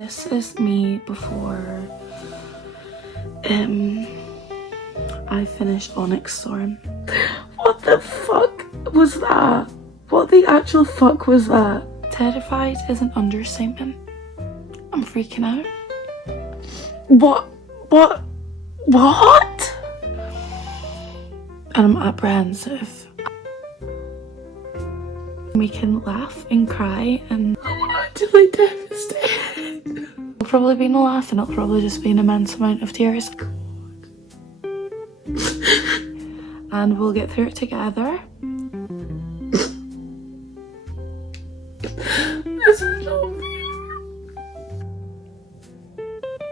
This is me before I finished Onyx Storm. What the fuck was that? What the actual fuck was that? Terrified is an understatement. I'm freaking out. What? And I'm apprehensive. We can laugh and cry and I'm actually devastated. It'll probably be no laugh and it'll probably just be an immense amount of tears. And we'll get through it together. This is so weird.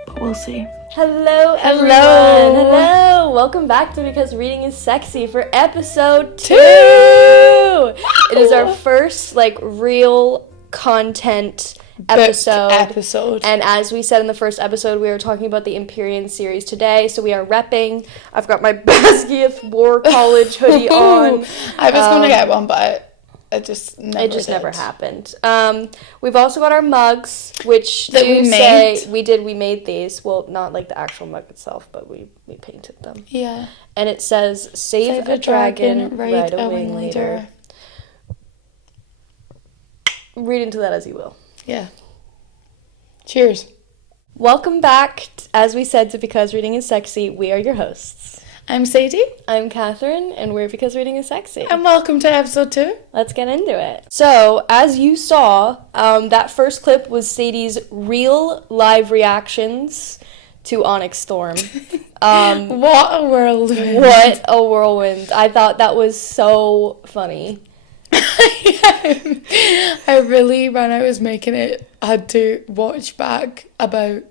But we'll see. Hello everyone! Hello! Welcome back to Because Reading is Sexy for episode 2! It is our first, real content episode. And as we said in the first episode, we are talking about the Empyrean series today, so we are repping. I've got my Basquiat War College hoodie on. I was going to get one, but it just never happened. We've also got our mugs, which we made these. Well, not like the actual mug itself, but we painted them. Yeah. And it says, Save a dragon, ride a wing leader. Read into that as you will. Yeah. Cheers. Welcome back, as we said, to Because Reading is Sexy. We are your hosts. I'm Sadie. I'm Catherine, and we're Because Reading is Sexy. And welcome to episode 2. Let's get into it. So, as you saw, that first clip was Sadie's real live reactions to Onyx Storm. What a whirlwind. What a whirlwind. I thought that was so funny. I really, when I was making it, had to watch back about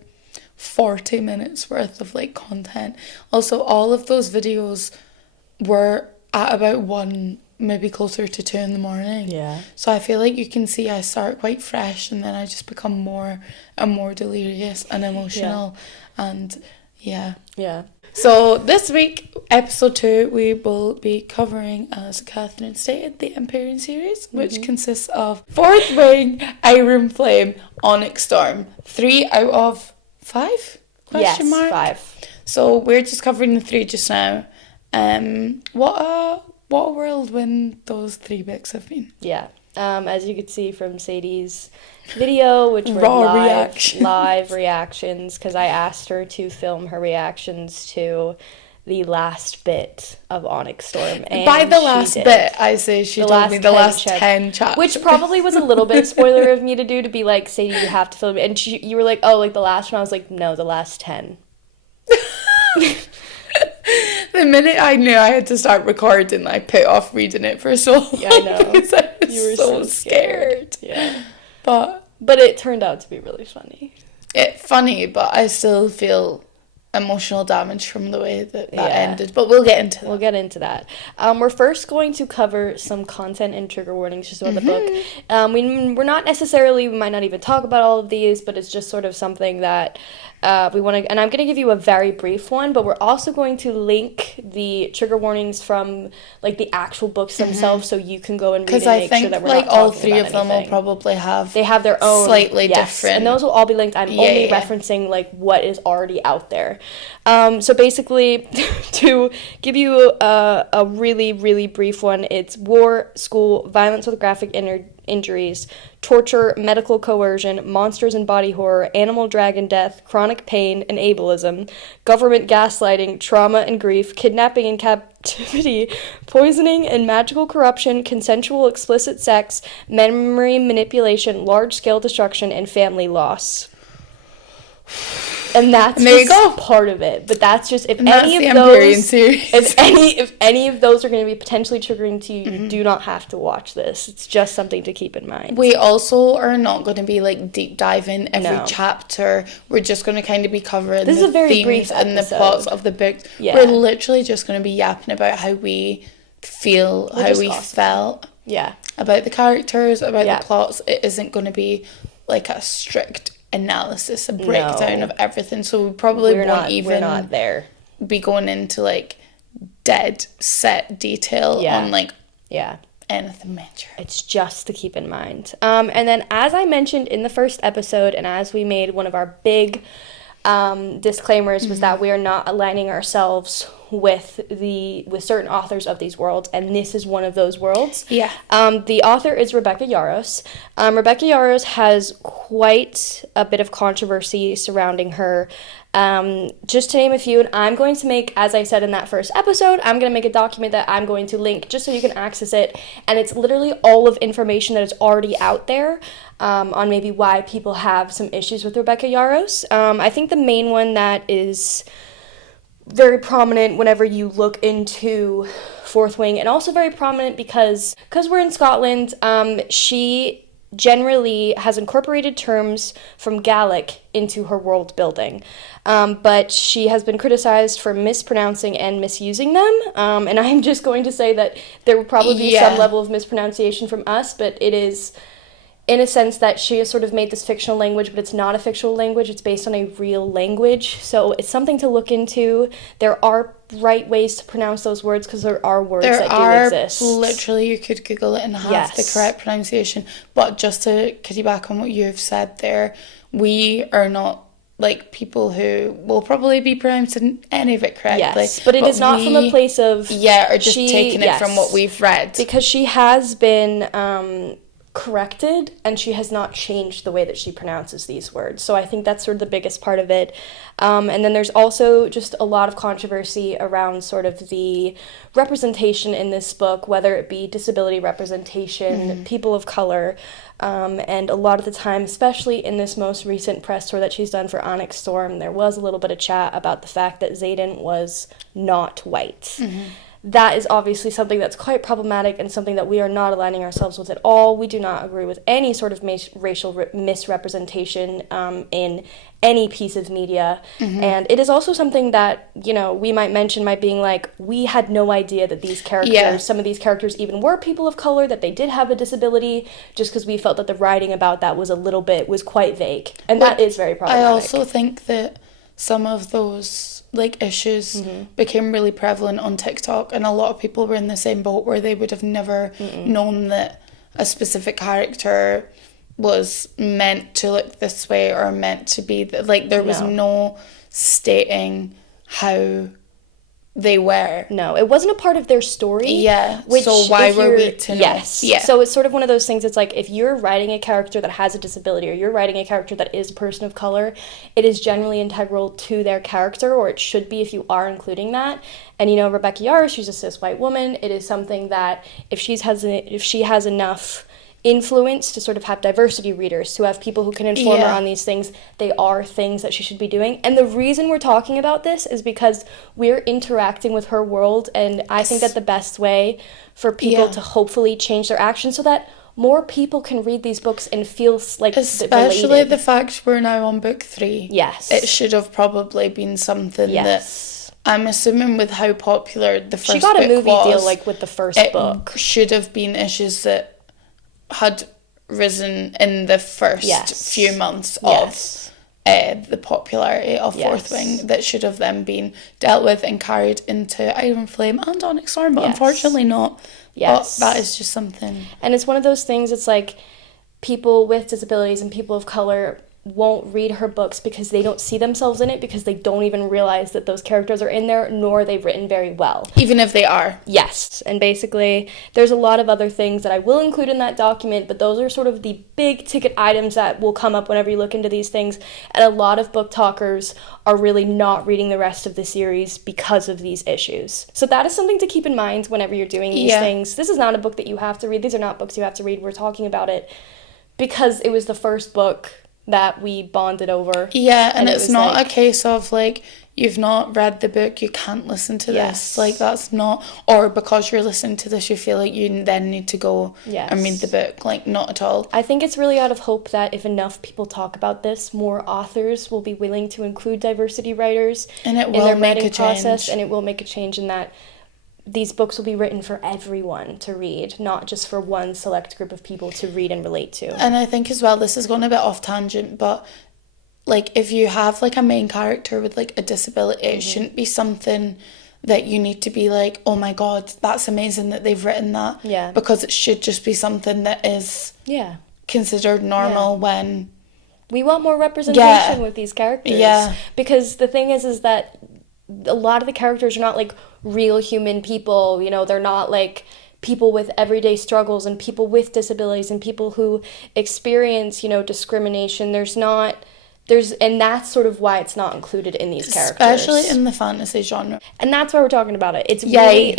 40 minutes worth of content. Also, all of those videos were at about 1, maybe closer to 2 in the morning. Yeah. So I feel like you can see I start quite fresh and then I just become more and more delirious and emotional. Yeah. And yeah. Yeah. So this week, episode 2, we will be covering, as Catherine stated, the Empyrean series, which consists of Fourth Wing, Iron Flame, Onyx Storm. 3 out of 5? Question mark? 5. So we're just covering the 3 just now. What a whirlwind those 3 books have been. Yeah. As you could see from Sadie's video, which were live reactions, because I asked her to film her reactions to the last bit of Onyx Storm. And by the last bit, I say she told me the last 10 chapters. Which probably was a little bit spoiler of me to do, to be like, Sadie, you have to film it. And you were like, oh, the last one? I was like, no, the last 10. The minute I knew I had to start recording, I put off reading it for so long. Yeah, I know. Because I was you were so scared. Yeah. But it turned out to be really funny. It's funny, but I still feel emotional damage from the way that ended. But we'll get into that. We'll get into that. We're first going to cover some content and trigger warnings just about the book. We're not necessarily, we might not even talk about all of these, but it's just sort of something that we want to, and I'm going to give you a very brief one, but we're also going to link the trigger warnings from the actual books themselves, so you can go and read and make sure that we're not talking all 3 of them anything. will probably have they have their own slightly different, and those will all be linked. I'm only referencing what is already out there. So basically, to give you a really, really brief one, it's war, school, violence with graphic injuries, torture, medical coercion, monsters and body horror, animal dragon death, chronic pain and ableism, government gaslighting, trauma and grief, kidnapping and captivity, poisoning and magical corruption, consensual explicit sex, memory manipulation, large-scale destruction, and family loss. And that's just part of it. But that's just, if any of those are going to be potentially triggering to you, you do not have to watch this. It's just something to keep in mind. We also are not going to be deep diving every chapter. We're just going to kind of be covering the themes and the plots of the book. Yeah. We're literally just going to be yapping about how we feel, how we felt about the characters, about the plots. It isn't going to be a strict analysis, a breakdown of everything, so we probably won't be going into dead set detail on anything major. It's just to keep in mind. And then, as I mentioned in the first episode, and as we made one of our big disclaimers, was that we are not aligning ourselves with certain authors of these worlds, and this is one of those worlds. Yeah. The author is Rebecca Yarros. Rebecca Yarros has quite a bit of controversy surrounding her. Just to name a few, and I'm going to make, as I said in that first episode, I'm going to make a document that I'm going to link just so you can access it, and it's literally all of information that is already out there on maybe why people have some issues with Rebecca Yarros. I think the main one that is very prominent whenever you look into Fourth Wing, and also very prominent because we're in Scotland, she generally has incorporated terms from Gaelic into her world building, but she has been criticized for mispronouncing and misusing them, and I'm just going to say that there will probably be some level of mispronunciation from us, but it is in a sense that she has sort of made this fictional language, but it's not a fictional language, it's based on a real language, so it's something to look into. There are right ways to pronounce those words, because there are words that do exist. Literally, you could Google it and have the correct pronunciation, but just to piggyback on what you've said there, we are not like people who will probably be pronouncing any of it correctly. Yes, but it is not from a place of... Yeah, or just taking it from what we've read. Because she has been corrected, and she has not changed the way that she pronounces these words. So I think that's sort of the biggest part of it. And then there's also just a lot of controversy around sort of the representation in this book, whether it be disability representation, people of color, and a lot of the time, especially in this most recent press tour that she's done for Onyx Storm, there was a little bit of chat about the fact that Xaden was not white. That is obviously something that's quite problematic and something that we are not aligning ourselves with at all. We do not agree with any sort of racial misrepresentation in any piece of media. And it is also something that, you know, we might mention by being like, we had no idea that these characters, some of these characters even were people of color, that they did have a disability, just because we felt that the writing about that was quite vague. And that is very problematic. I also think that some of those issues became really prevalent on TikTok, and a lot of people were in the same boat where they would have never known that a specific character was meant to look this way or meant to be there was no stating how they were. No, it wasn't a part of their story. Yeah, so why were we to know? Yes. Yeah. So it's sort of one of those things, it's like, if you're writing a character that has a disability, or you're writing a character that is a person of color, it is generally integral to their character, or it should be if you are including that. And, you know, Rebecca Yarros, she's a cis white woman. It is something that if she has enough influence to sort of have diversity readers, to have people who can inform her on these things, they are things that she should be doing. And the reason we're talking about this is because we're interacting with her world, and I think that the best way for people to hopefully change their actions so that more people can read these books and feel like especially related. The fact we're now on book 3. Yes. It should have probably been something that I'm assuming, with how popular the first book was, she got a movie deal like with the first book. It should have been issues that had risen in the first few months of the popularity of Fourth Wing, that should have then been dealt with and carried into Iron Flame and Onyx Storm, but unfortunately not. But that is just something. And it's one of those things, it's like, people with disabilities and people of color won't read her books because they don't see themselves in it, because they don't even realize that those characters are in there, nor they've written very well. Even if they are. Yes. And basically, there's a lot of other things that I will include in that document, but those are sort of the big ticket items that will come up whenever you look into these things. And a lot of book talkers are really not reading the rest of the series because of these issues. So that is something to keep in mind whenever you're doing these things. This is not a book that you have to read. These are not books you have to read. We're talking about it because it was the first book that we bonded over. Yeah, and it's not a case of, like, you've not read the book, you can't listen to this. Like, that's not... Or because you're listening to this, you feel like you then need to go and read the book. Like, not at all. I think it's really out of hope that if enough people talk about this, more authors will be willing to include diversity writers and it will in their make writing process, and it will make a change in that these books will be written for everyone to read, not just for one select group of people to read and relate to. And I think as well, this is going a bit off tangent, but like, if you have like a main character with like a disability, it shouldn't be something that you need to be like, oh my God, that's amazing that they've written that. Yeah. Because it should just be something that is considered normal when... We want more representation with these characters. Yeah. Because the thing is that a lot of the characters are not, like, real human people. You know, they're not, like, people with everyday struggles and people with disabilities and people who experience, you know, discrimination. And that's sort of why it's not included in these characters. Especially in the fantasy genre. And that's why we're talking about it. It's really,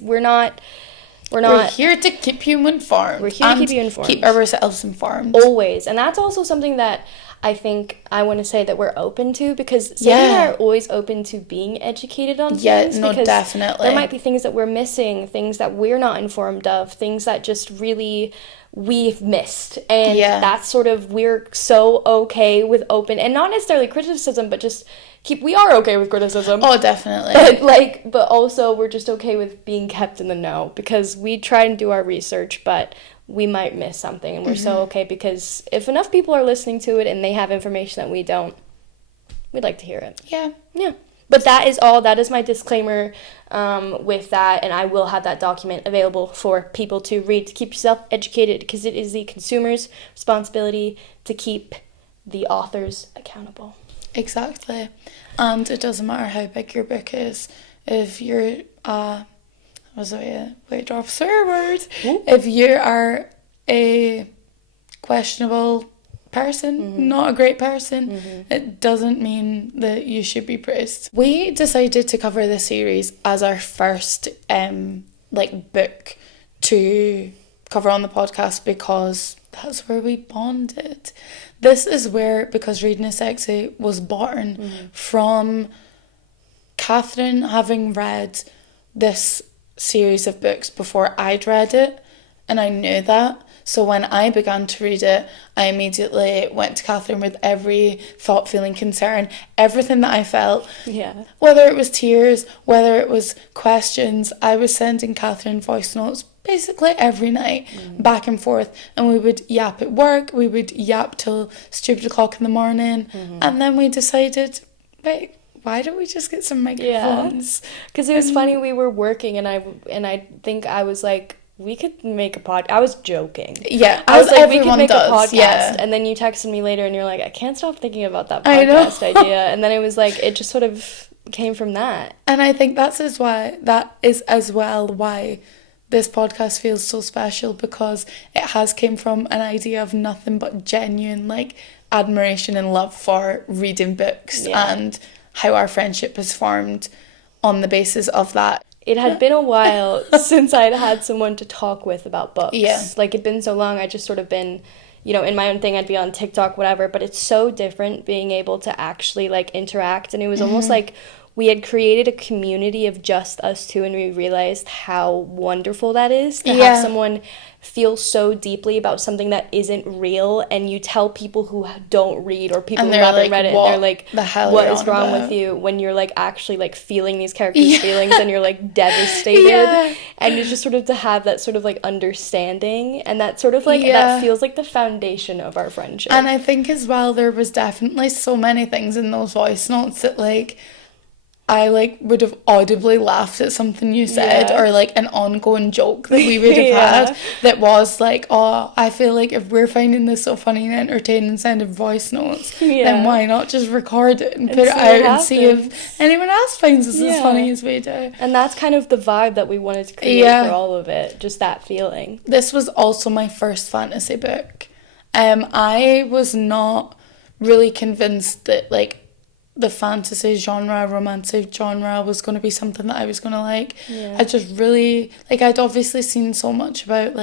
we're here to keep you informed. We're here to keep you informed. Keep ourselves informed. Always. And that's also something that I think I want to say that we're open to, because Sadie and I are always open to being educated on things. Yeah, no, definitely. There might be things that we're missing, things that we're not informed of, things that just really we've missed. And that's sort of, we're so okay with open, and not necessarily criticism, but just we are okay with criticism. Oh, definitely. But also we're just okay with being kept in the know, because we try and do our research, but we might miss something, and we're so okay, because if enough people are listening to it and they have information that we don't, we'd like to hear it. Yeah. But that is all. That is my disclaimer with that, and I will have that document available for people to read, to keep yourself educated, because it is the consumer's responsibility to keep the authors accountable. Exactly. And it doesn't matter how big your book is. If you're if you are a questionable person, not a great person, it doesn't mean that you should be praised. We decided to cover this series as our first book to cover on the podcast, because that's where we bonded. This is where Because Reading is Sexy was born, from Catherine having read this series of books before I'd read it, and I knew that. So when I began to read it, I immediately went to Catherine with every thought, feeling, concern, everything that I felt. Yeah. Whether it was tears, whether it was questions, I was sending Catherine voice notes basically every night, back and forth, and we would yap at work, we would yap till stupid o'clock in the morning, and then we decided, wait, why don't we just get some microphones? Because it was funny, we were working, and I think I was like, we could make a podcast. I was joking. Yeah, I was like, we could make a podcast. And then you texted me later, and you're like, I can't stop thinking about that podcast idea. And then it was like, it just sort of came from that. And I think that is as well why this podcast feels so special, because it has came from an idea of nothing but genuine admiration and love for reading books, and how our friendship has formed on the basis of that. It had been a while since I'd had someone to talk with about books. Yeah. It'd been so long, I'd just sort of been, in my own thing, I'd be on TikTok, whatever, but it's so different being able to actually, interact, and it was almost like we had created a community of just us two, and we realized how wonderful that is to have someone feel so deeply about something that isn't real, and you tell people who don't read, or people who haven't read it, and they're like, what is wrong with you, when you're actually feeling these characters' feelings, and you're devastated, and it's just sort of to have that sort of understanding, and that sort of that feels like the foundation of our friendship. And I think as well, there was definitely so many things in those voice notes that I would have audibly laughed at something you said, or an ongoing joke that we would have had that was oh, I feel like if we're finding this so funny and entertaining sound of voice notes, then why not just record it and put it out and see if anyone else finds us as funny as we do. And that's kind of the vibe that we wanted to create for all of it, just that feeling. This was also my first fantasy book. I was not really convinced that the fantasy genre, romantic genre was going to be something that I was going to like. I just really, I'd obviously seen so much about,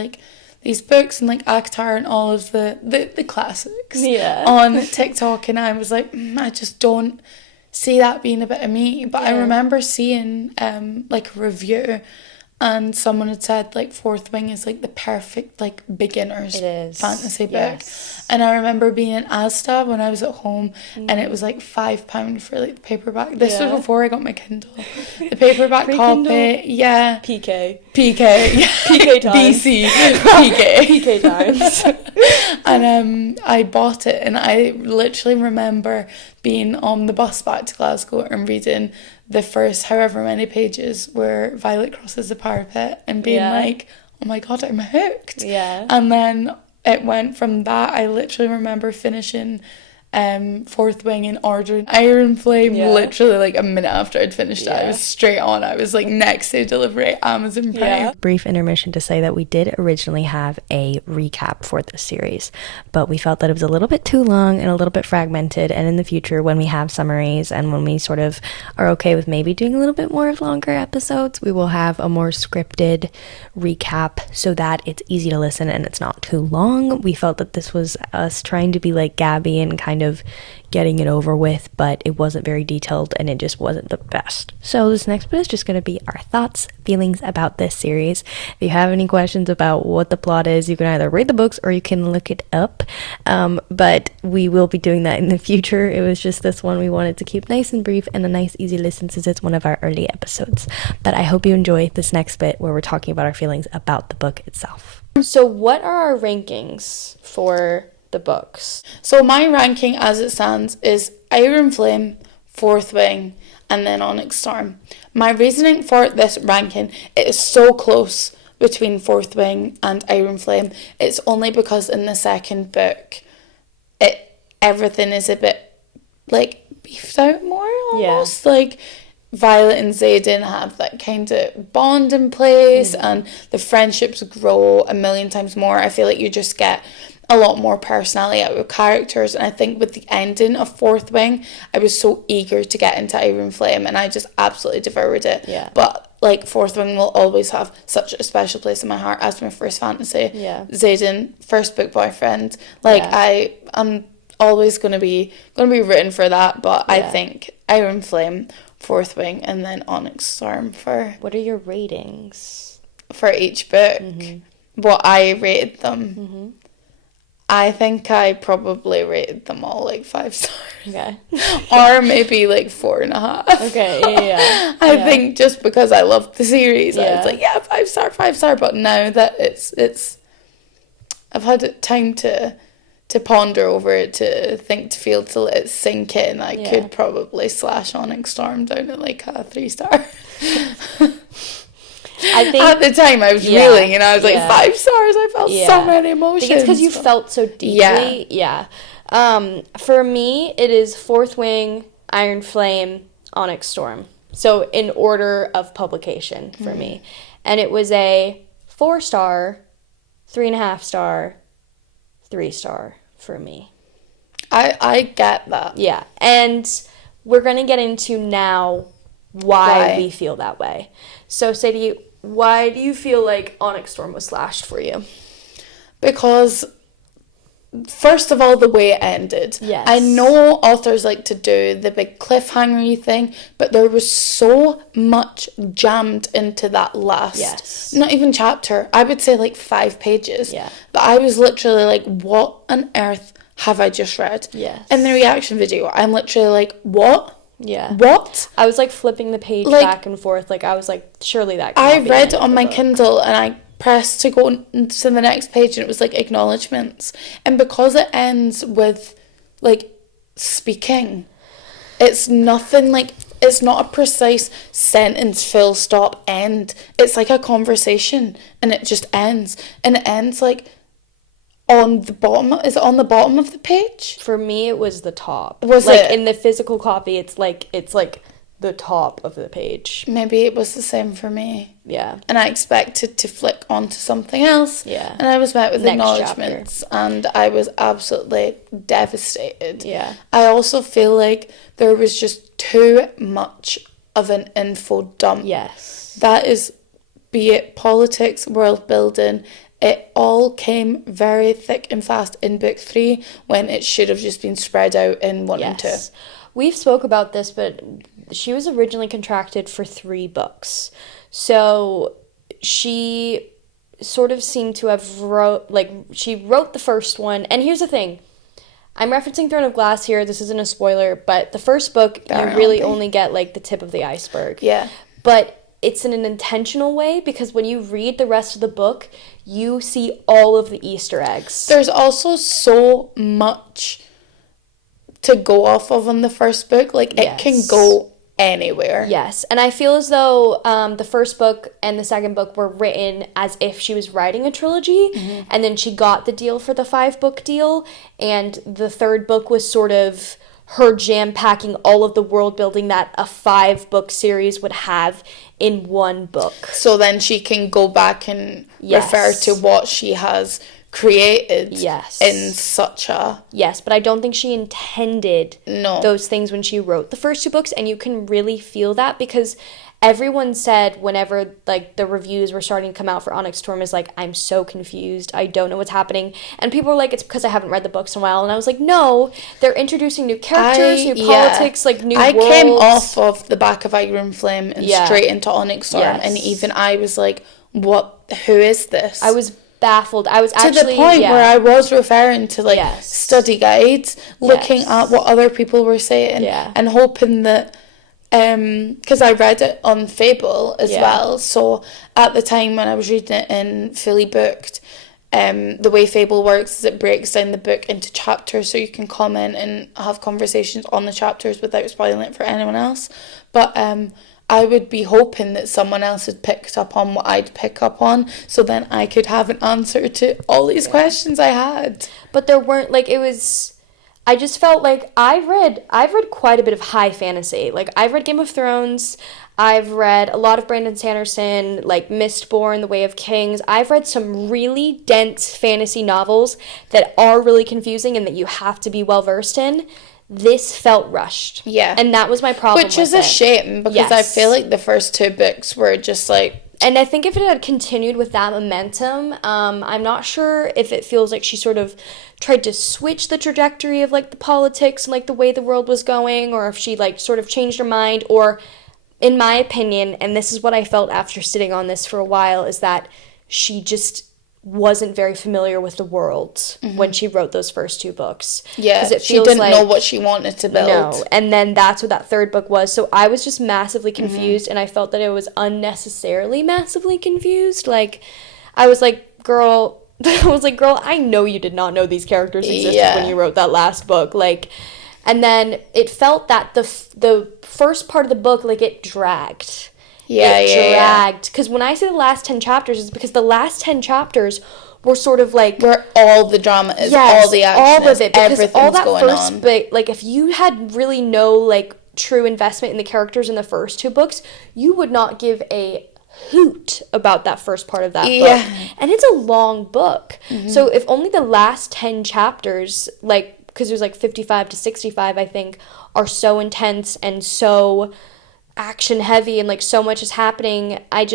these books and, ACOTAR and all of the classics on TikTok, and I was like, I just don't see that being a bit of me. But I remember seeing, a review, and someone had said, Fourth Wing is, the perfect, beginner's fantasy book. And I remember being in Asda when I was at home, and it was, £5 for, the paperback. This was before I got my Kindle. The paperback copy, PK. PK times. BC. PK. PK times. And I bought it, and I literally remember being on the bus back to Glasgow and reading the first however many pages where Violet crosses the parapet and being like, oh my god, I'm hooked. Yeah. And then it went from that. I literally remember finishing Fourth Wing in order. Iron Flame, literally like a minute after I'd finished it, I was straight on. I was like, next day delivery, Amazon Prime. Brief intermission to say that we did originally have a recap for this series, but we felt that it was a little bit too long and a little bit fragmented, and in the future when we have summaries and when we sort of are okay with maybe doing a little bit more of longer episodes, we will have a more scripted recap so that it's easy to listen and it's not too long. We felt that this was us trying to be like Gabby and kind of getting it over with, but it wasn't very detailed and it just wasn't the best. So this next bit is just going to be our thoughts, feelings about this series. If you have any questions about what the plot is, you can either read the books or you can look it up, but we will be doing that in the future. It was just this one we wanted to keep nice and brief and a nice easy listen since it's one of our early episodes. But I hope you enjoy this next bit where we're talking about our feelings about the book itself. So what are our rankings for the books? So my ranking as it stands is Iron Flame, Fourth Wing, and then Onyx Storm. My reasoning for this ranking, it is so close between Fourth Wing and Iron Flame. It's only because in the second book, everything is a bit like beefed out more almost. Like Violet and Xaden have that kind of bond in place, and the friendships grow a million times more. I feel like you just get a lot more personality out of characters, and I think with the ending of Fourth Wing, I was so eager to get into Iron Flame, and I just absolutely devoured it. But like Fourth Wing will always have such a special place in my heart as my first fantasy. Xaden, first book boyfriend. Like I'm always gonna be written for that. But I think Iron Flame, Fourth Wing, and then Onyx Storm for. What are your ratings for each book? What I rated them. I think I probably rated them all like 5 stars. Okay. Or maybe like 4.5. Okay, yeah. I think just because I loved the series, I was like, 5 star. But now that it's I've had time to ponder over it, to think, to feel, to let it sink in, I could probably slash Onyx Storm down to like a 3 star. I think at the time I was reeling and I was like 5 stars. I felt so many emotions. I think it's because you felt so deeply. For me, it is Fourth Wing, Iron Flame, Onyx Storm. So in order of publication for me. And it was a 4 star, 3.5 star, 3 star for me. I get that. Yeah. And we're going to get into now why we feel that way. So Sadie, why do you feel like Onyx Storm was slashed for you? Because, first of all, the way it ended. Yes. I know authors like to do the big cliffhanger-y thing, but there was so much jammed into that last, not even chapter, I would say like 5 pages. Yeah. But I was literally like, what on earth have I just read? Yes. In the reaction video, I'm literally like, what? Yeah. What? I was like flipping the page back and forth. Like I was like, surely that I read on my Kindle and I pressed to go to the next page and it was like acknowledgements. And because it ends with like speaking, it's nothing like, it's not a precise sentence, full stop, end. It's like a conversation and it just ends. And it ends like on the bottom. Is it on the bottom of the page? For me, it was the top. Was like, it? In the physical copy, it's like the top of the page. Maybe it was the same for me. Yeah. And I expected to flick onto something else. Yeah. And I was met with Next acknowledgements and I was absolutely devastated. Yeah. I also feel like there was just too much of an info dump. Yes. That is, be it politics, world building, it all came very thick and fast in book 3 when it should have just been spread out in 1 and 2. We've spoke about this, but she was originally contracted for 3 books. So she sort of seemed to have she wrote the first one. And here's the thing. I'm referencing Throne of Glass here. This isn't a spoiler, but the first book, you really only get like the tip of the iceberg. Yeah. But it's in an intentional way because when you read the rest of the book, you see all of the Easter eggs. There's also so much to go off of in the first book. Like, it can go anywhere. Yes, and I feel as though the first book and the second book were written as if she was writing a trilogy, and then she got the deal for the 5-book deal, and the third book was sort of her jam-packing all of the world building that a 5-book series would have in one book. So then she can go back and refer to what she has created in such a... Yes, but I don't think she intended those things when she wrote the first 2 books, and you can really feel that because everyone said whenever, like, the reviews were starting to come out for Onyx Storm is like, I'm so confused, I don't know what's happening, and people were like, it's because I haven't read the books in a while, and I was like, no, they're introducing new characters, new politics, like, new worlds. I came off of the back of Iron Flame and straight into Onyx Storm, and even I was like, who is this? I was baffled. I was actually... To the point where I was referring to, like, study guides, looking at what other people were saying, and hoping that... because I read it on Fable as well, so at the time when I was reading it in Fully Booked, the way Fable works is it breaks down the book into chapters so you can comment and have conversations on the chapters without spoiling it for anyone else, but I would be hoping that someone else had picked up on what I'd pick up on, so then I could have an answer to all these questions I had. But there weren't, like, it was... I just felt like I've read quite a bit of high fantasy. Like, I've read Game of Thrones, I've read a lot of Brandon Sanderson, like Mistborn, The Way of Kings. I've read some really dense fantasy novels that are really confusing and that you have to be well-versed in. This felt rushed. Yeah. And that was my problem Which is a shame, because I feel like the first 2 books were just like... And I think if it had continued with that momentum, I'm not sure if it feels like she sort of tried to switch the trajectory of, like, the politics and, like, the way the world was going, or if she, like, sort of changed her mind, or, in my opinion, and this is what I felt after sitting on this for a while, is that she just wasn't very familiar with the world when she wrote those first 2 books. Yeah, she didn't know what she wanted to build. No, and then that's what that 3rd book was. So I was just massively confused, and I felt that it was unnecessarily massively confused. Like, I was like, girl, I know you did not know these characters existed when you wrote that last book. Like, and then it felt that the first part of the book, like, it dragged. It dragged. Because when I say the last 10 chapters, it's because the last 10 chapters were sort of like... Where all the drama is, all the action all of it, because everything's all that going first on. Bit, like, if you had really no, like, true investment in the characters in the first 2 books, you would not give a hoot about that first part of that book. And it's a long book. So if only the last 10 chapters, like, because there's, like, 55 to 65, I think, are so intense and so... action heavy and, like, so much is happening, and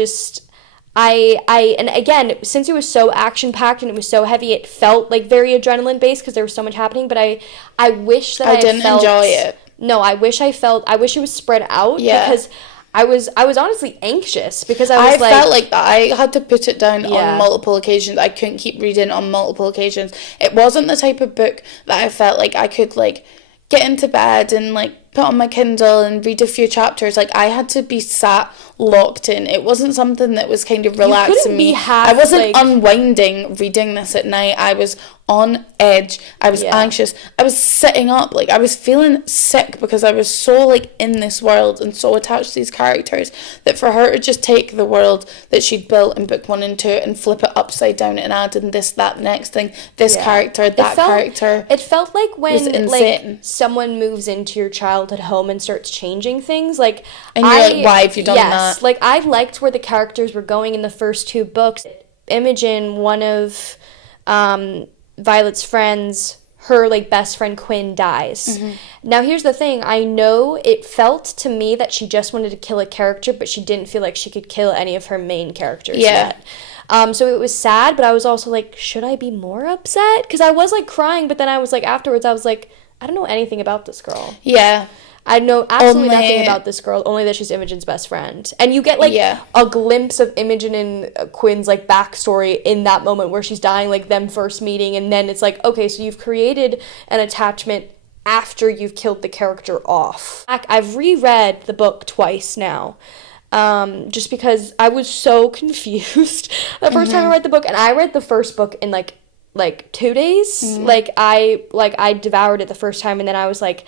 again, since it was so action packed and it was so heavy, it felt like very adrenaline based because there was so much happening, but I wish that I didn't enjoy it. No, I wish it was spread out, because I was honestly anxious, because I felt like that. I had to put it down on multiple occasions. I couldn't keep reading on multiple occasions. It wasn't the type of book that I felt like I could, like, get into bed and, like, put on my Kindle and read a few chapters. Like, I had to be sat locked in. It wasn't something that was kind of relaxing me. I wasn't unwinding reading this at night. I was on edge. I was anxious. I was sitting up. Like, I was feeling sick because I was so, like, in this world and so attached to these characters that for her to just take the world that she'd built in book 1 and 2 and flip it upside down and add in this, that, next thing, this character, that character. It felt like when, like, someone moves into your childhood home and starts changing things. Like, and you're like, why have you done that? Like, I liked where the characters were going in the first 2 books. Imogen, one of Violet's friends, her, like, best friend Quinn dies. Now, here's the thing. I know it felt to me that she just wanted to kill a character, but she didn't feel like she could kill any of her main characters yet. So it was sad, but I was also like, should I be more upset? Because I was, like, crying, but then I was like, afterwards, I was like, I don't know anything about this girl. Yeah. I know absolutely nothing about this girl, only that she's Imogen's best friend. And you get, like, a glimpse of Imogen and Quinn's, like, backstory in that moment where she's dying, like, them first meeting, and then it's like, okay, so you've created an attachment after you've killed the character off. I've reread the book twice now, just because I was so confused the first time I read the book, and I read the first book in, like 2 days. Like, I devoured it the first time, and then I was like,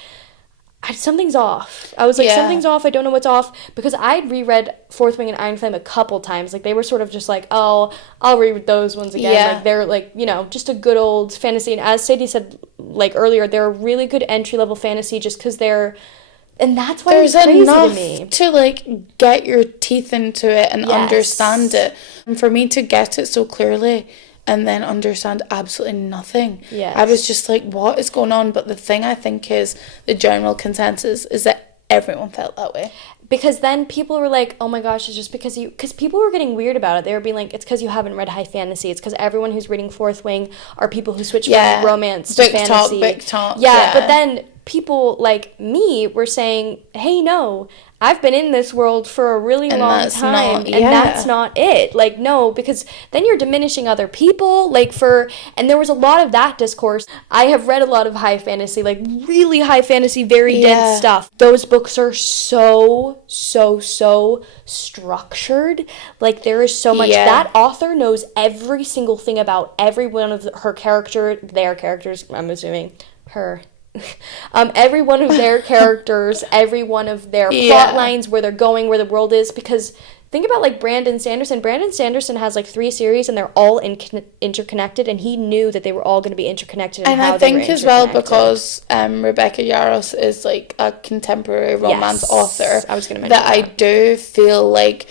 something's off. I was like, something's off. I don't know what's off. Because I'd reread Fourth Wing and Iron Flame a couple times. Like, they were sort of just like, oh, I'll read those ones again. Yeah. Like, they're, like, you know, just a good old fantasy. And as Sadie said, like, earlier, they're a really good entry-level fantasy just because they're... And that's why it's crazy to me. To, like, get your teeth into it and understand it. And for me to get it so clearly... and then understand absolutely nothing. Yes. I was just like, what is going on? But the thing I think is the general consensus is that everyone felt that way. Because then people were like, oh my gosh, it's just because you... Because people were getting weird about it. They were being like, it's because you haven't read high fantasy. It's because everyone who's reading Fourth Wing are people who switch from romance to fantasy. Book talk. Yeah, but then people like me were saying, hey, no... I've been in this world for a really long time, and that's not it. Like, no, because then you're diminishing other people, like, and there was a lot of that discourse. I have read a lot of high fantasy, like, really high fantasy, very dense stuff. Those books are so structured. Like, there is so much. That author knows every single thing about every one of their characters, I'm assuming, every one of their characters, every one of their plot lines, where they're going, where the world is, because think about, like, Brandon Sanderson has, like, 3 series, and they're all interconnected, and he knew that they were all going to be interconnected, and how they were interconnected. And I think as well, because Rebecca Yarros is, like, a contemporary romance author, I was going to mention that I do feel like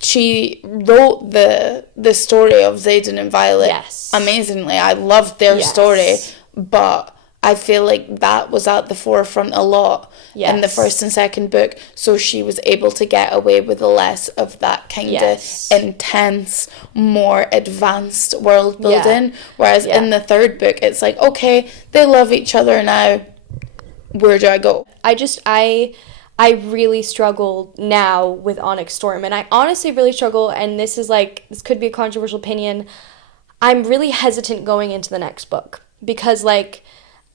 she wrote the story of Xaden and Violet amazingly. I loved their story, but I feel like that was at the forefront a lot in the first and second book, so she was able to get away with less of that kind of intense, more advanced world building, whereas in the third book, it's like, okay, they love each other now, where do I go? I really struggle now with Onyx Storm, and I honestly really struggle, and this could be a controversial opinion, I'm really hesitant going into the next book, because, like,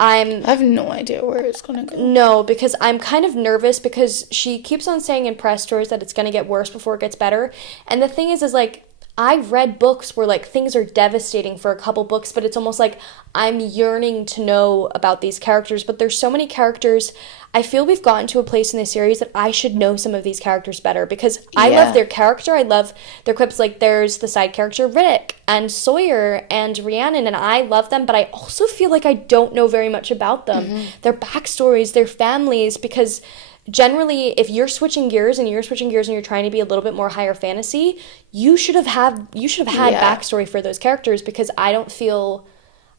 I have no idea where it's going to go. No, because I'm kind of nervous, because she keeps on saying in press stories that it's going to get worse before it gets better. And the thing is like, I've read books where, like, things are devastating for a couple books, but it's almost like I'm yearning to know about these characters. But there's so many characters. I feel we've gotten to a place in the series that I should know some of these characters better, because I love their character. I love their quips. Like, there's the side character Riddick and Sawyer and Rhiannon, and I love them, but I also feel like I don't know very much about them. Their backstories, their families, because generally, if you're switching gears and you're trying to be a little bit more higher fantasy, you should have had backstory for those characters, because I feel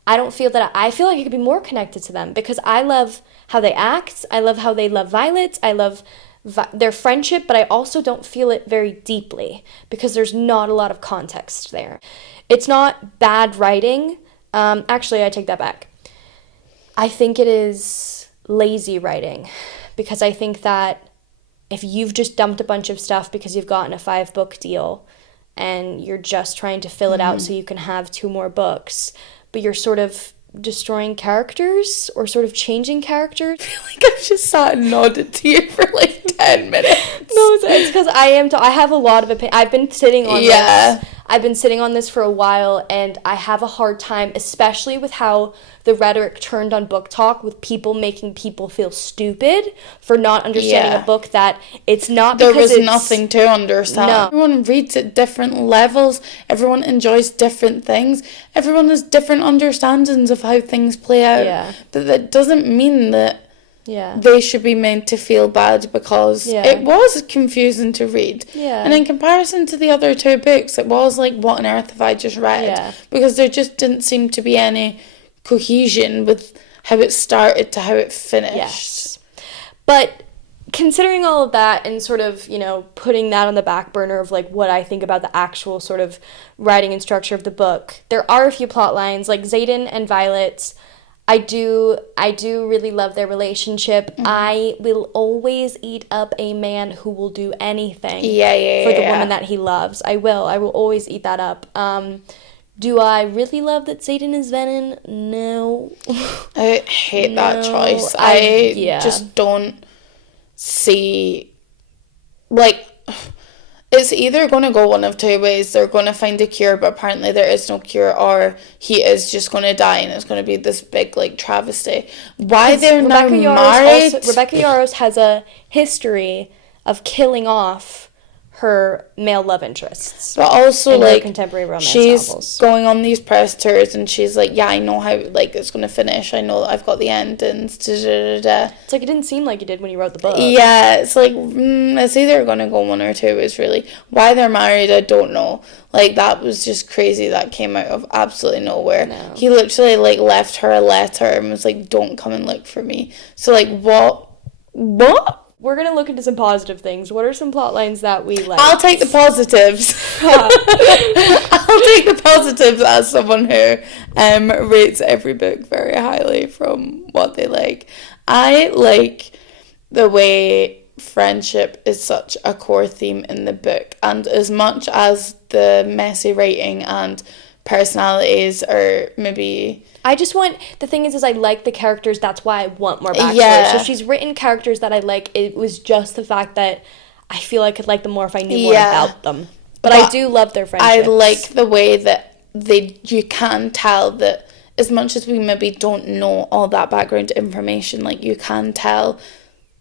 like I could be more connected to them, because I love how they act, I love how they love Violet, I love their friendship, but I also don't feel it very deeply, because there's not a lot of context there. It's not bad writing. Actually, I take that back. I think it is lazy writing, because I think that if you've just dumped a bunch of stuff because you've gotten a 5-book deal and you're just trying to fill it out so you can have 2 more books, but you're sort of destroying characters or sort of changing characters. I feel like I've just sat and nodded to you for like 10 minutes. No, it's because I have a lot of opinion. I've been sitting on this. I've been sitting on this for a while, and I have a hard time, especially with how the rhetoric turned on Book Talk, with people making people feel stupid for not understanding a book that it's not because there was nothing to understand. No. Everyone reads at different levels. Everyone enjoys different things. Everyone has different understandings of how things play out. Yeah. But that doesn't mean that they should be made to feel bad, because it was confusing to read. Yeah. And in comparison to the other 2 books, it was like, what on earth have I just read? Yeah. Because there just didn't seem to be any cohesion with how it started to how it finished. Yes. But considering all of that and sort of, you know, putting that on the back burner of like what I think about the actual sort of writing and structure of the book, there are a few plot lines, like Xaden and Violet. I do really love their relationship. I will always eat up a man who will do anything for the woman that he loves. I will always eat that up. Do I really love that Xaden is Venom? No. I hate that choice. I just don't see, like, it's either going to go one of two ways. They're going to find a cure, but apparently there is no cure, or he is just going to die, and it's going to be this big, like, travesty. Why they're now married? Rebecca Yarros has a history of killing off her male love interests, but also, like, contemporary romance she's novels. Going on these press tours, and she's like, yeah, I know how, like, it's gonna finish, I know I've got the endings, It's like, it didn't seem like you did when you wrote the book. Yeah, it's like, it's either gonna go one or two. It's really, why they're married, I don't know. Like, that was just crazy. That came out of absolutely nowhere. No. He literally, like, left her a letter and was like, don't come and look for me. So, like, what? We're going to look into some positive things. What are some plot lines that we like? I'll take the positives. I'll take the positives as someone who rates every book very highly from what they like. I like the way friendship is such a core theme in the book. And as much as the messy writing and personalities are maybe... the thing is I like the characters, that's why I want more backstory. Yeah. So she's written characters that I like. It was just the fact that I feel I could like them more if I knew more about them. But I do love their friendships. I like the way that you can tell that as much as we maybe don't know all that background information, like, you can tell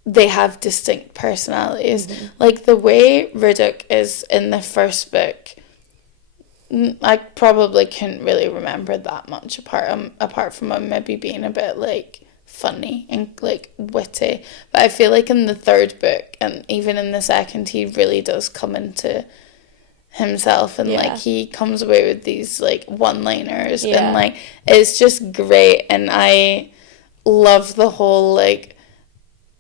they have distinct personalities. Mm-hmm. Like, the way Riddick is in the first book, I probably couldn't really remember that much apart from him maybe being a bit, like, funny and, like, witty. But I feel like in the third book and even in the second, he really does come into himself, and like, he comes away with these, like, one-liners, and, like, it's just great. And I love the whole, like,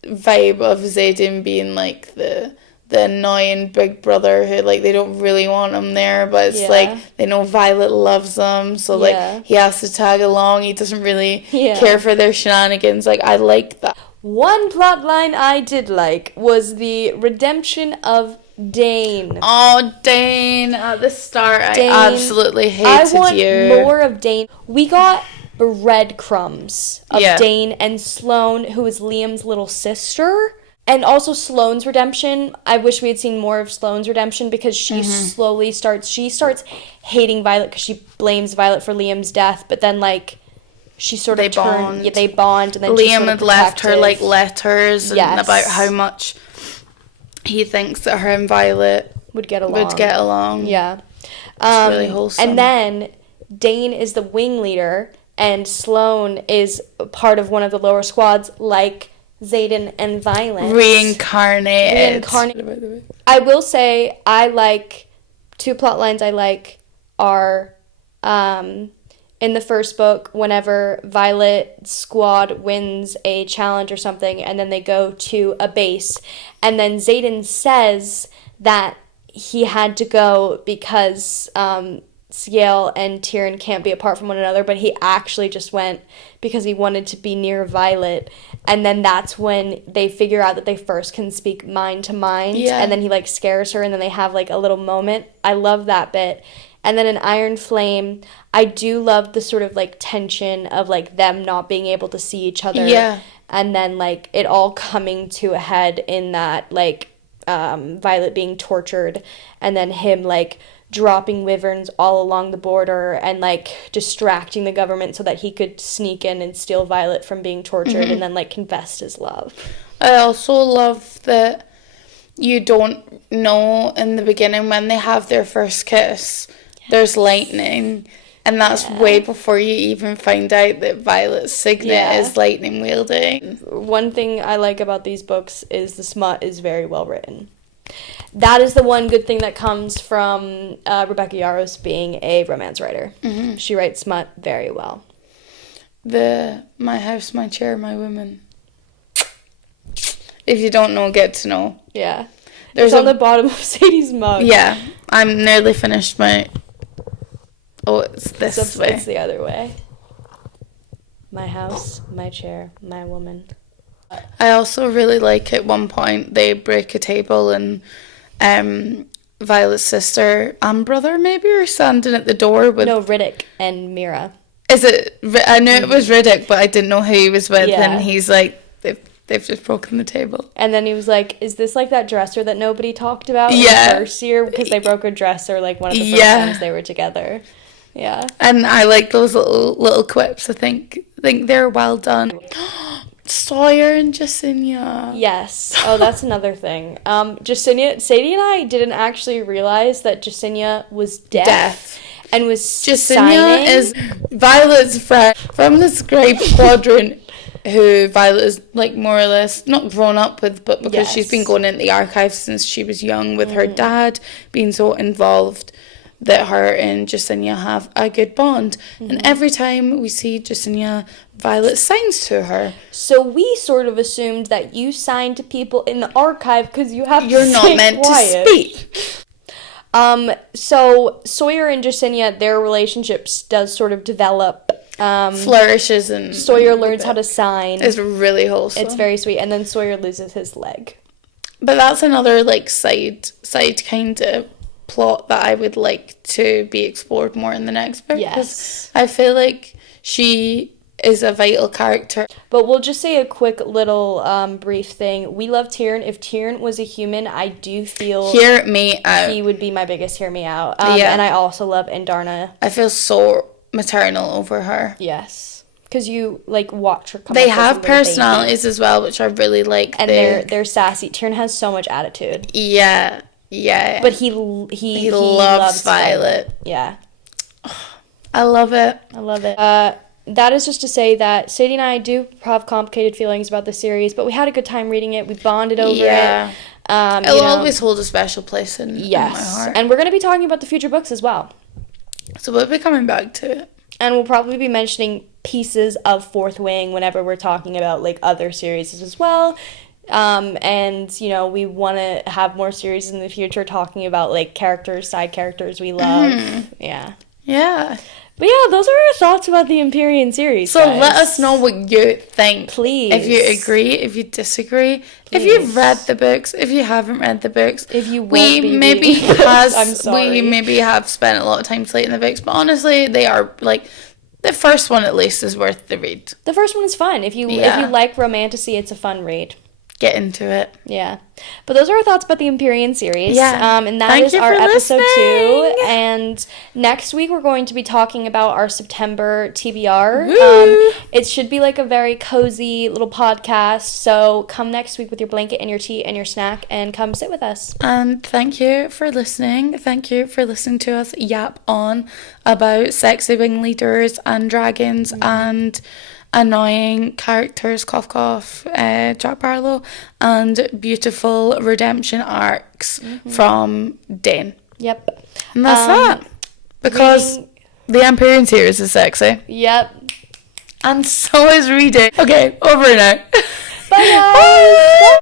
vibe of Zayden being, like, the annoying big brother who, like, they don't really want him there, but it's like, they know Violet loves him, so like, he has to tag along. He doesn't really care for their shenanigans. Like, I like that. One plot line I did like was the redemption of Dane. Oh, Dane at the start. I absolutely hated you. I want more of Dane. We got breadcrumbs of Dane and Sloane, who is Liam's little sister. And also Sloane's redemption. I wish we had seen more of Sloane's redemption, because she slowly starts hating Violet because she blames Violet for Liam's death, but then, like, she sort of they bond, and then Liam had left her, like, letters and about how much he thinks that her and Violet would get along. Yeah. It's really wholesome. And then Dane is the wing leader, and Sloane is part of one of the lower squads, like Zayden and Violet. Reincarnated. I will say, I like two plot lines I like are in the first book, whenever Violet's squad wins a challenge or something, and then they go to a base, and then Zayden says that he had to go because Ciel and Tyrion can't be apart from one another, but he actually just went because he wanted to be near Violet. And then that's when they figure out that they first can speak mind to mind, and then he, like, scares her, and then they have, like, a little moment. I love that bit. And then in Iron Flame, I do love the sort of, like, tension of, like, them not being able to see each other, and then, like, it all coming to a head in that, like, Violet being tortured, and then him, like, dropping wyverns all along the border and, like, distracting the government so that he could sneak in and steal Violet from being tortured, and then, like, confess his love. I also love that you don't know in the beginning when they have their first kiss. There's lightning, and that's way before you even find out that Violet's signet is lightning wielding. One thing I like about these books is the smut is very well written. That is the one good thing that comes from Rebecca Yarros being a romance writer. Mm-hmm. She writes smut very well. My house, my chair, my woman. If you don't know, get to know. Yeah. There's on the bottom of Sadie's mug. Yeah. I'm nearly finished my... Oh, it's this way. It's the other way. My house, my chair, my woman. I also really like at one point they break a table and Violet's sister and brother maybe are standing at the door with... No, Riddick and Mira. Is it... I knew it was Riddick, but I didn't know who he was with, and he's like... They've they've just broken the table. And then he was like, is this like that dresser that nobody talked about in the first year? Because they broke a dresser like one of the first times they were together. Yeah. And I like those little quips. I think they're well done. Sawyer and Jesinia. Yes. Oh, that's another thing. Jesinia, Sadie and I didn't actually realize that Jesinia was deaf. And was Jesinia is Violet's friend from the Scribe Quadrant, who Violet is like more or less not grown up with, but because she's been going into the archives since she was young with her dad being so involved, that her and Jesinia have a good bond. And every time we see Jesinia, Violet signs to her. So we sort of assumed that you signed to people in the archive because you're not meant to speak. So Sawyer and Jesinia, their relationships does sort of develop. Flourishes, and Sawyer learns how to sign. It's really wholesome. It's very sweet. And then Sawyer loses his leg. But that's another like side kind of plot that I would like to be explored more in the next book. Yes. I feel like she is a vital character. But we'll just say a quick little brief thing. We love Tyrion. If Tyrion was a human, I do feel hear me out. He would be my biggest hear me out. And I also love Indarna. I feel so maternal over her. Yes. Because you like watch her come They have personalities as well, which I really like. And they're sassy. Tyrion has so much attitude. Yeah. But he loves Violet. Yeah. I love it. That is just to say that Sadie and I do have complicated feelings about the series, but we had a good time reading it. We bonded over it. It'll always hold a special place in my heart. And we're going to be talking about the future books as well. So we'll be coming back to it. And we'll probably be mentioning pieces of Fourth Wing whenever we're talking about like other series as well. And we want to have more series in the future talking about like side characters we love. Yeah. But yeah, those are our thoughts about the Empyrean series. So let us know what you think. Please. If you agree, if you disagree, if you've read the books, if you haven't read the books. If you we maybe have spent a lot of time slating the books, but honestly, they are like the first one at least is worth the read. The first one is fun. If you like romantasy, it's a fun read. Get into it. Yeah. But those are our thoughts about the Empyrean series. Yeah. And that is our episode 2. And next week we're going to be talking about our September TBR. It should be like a very cozy little podcast. So come next week with your blanket and your tea and your snack and come sit with us. And thank you for listening. Thank you for listening to us yap on about sexy wing leaders and dragons and annoying characters, cough cough, Jack Barlow, and beautiful redemption arcs from Dane. Yep. And that's that. Because the Empyrean series is sexy. Yep. And so is reading. Okay, over and out. Bye guys. Bye.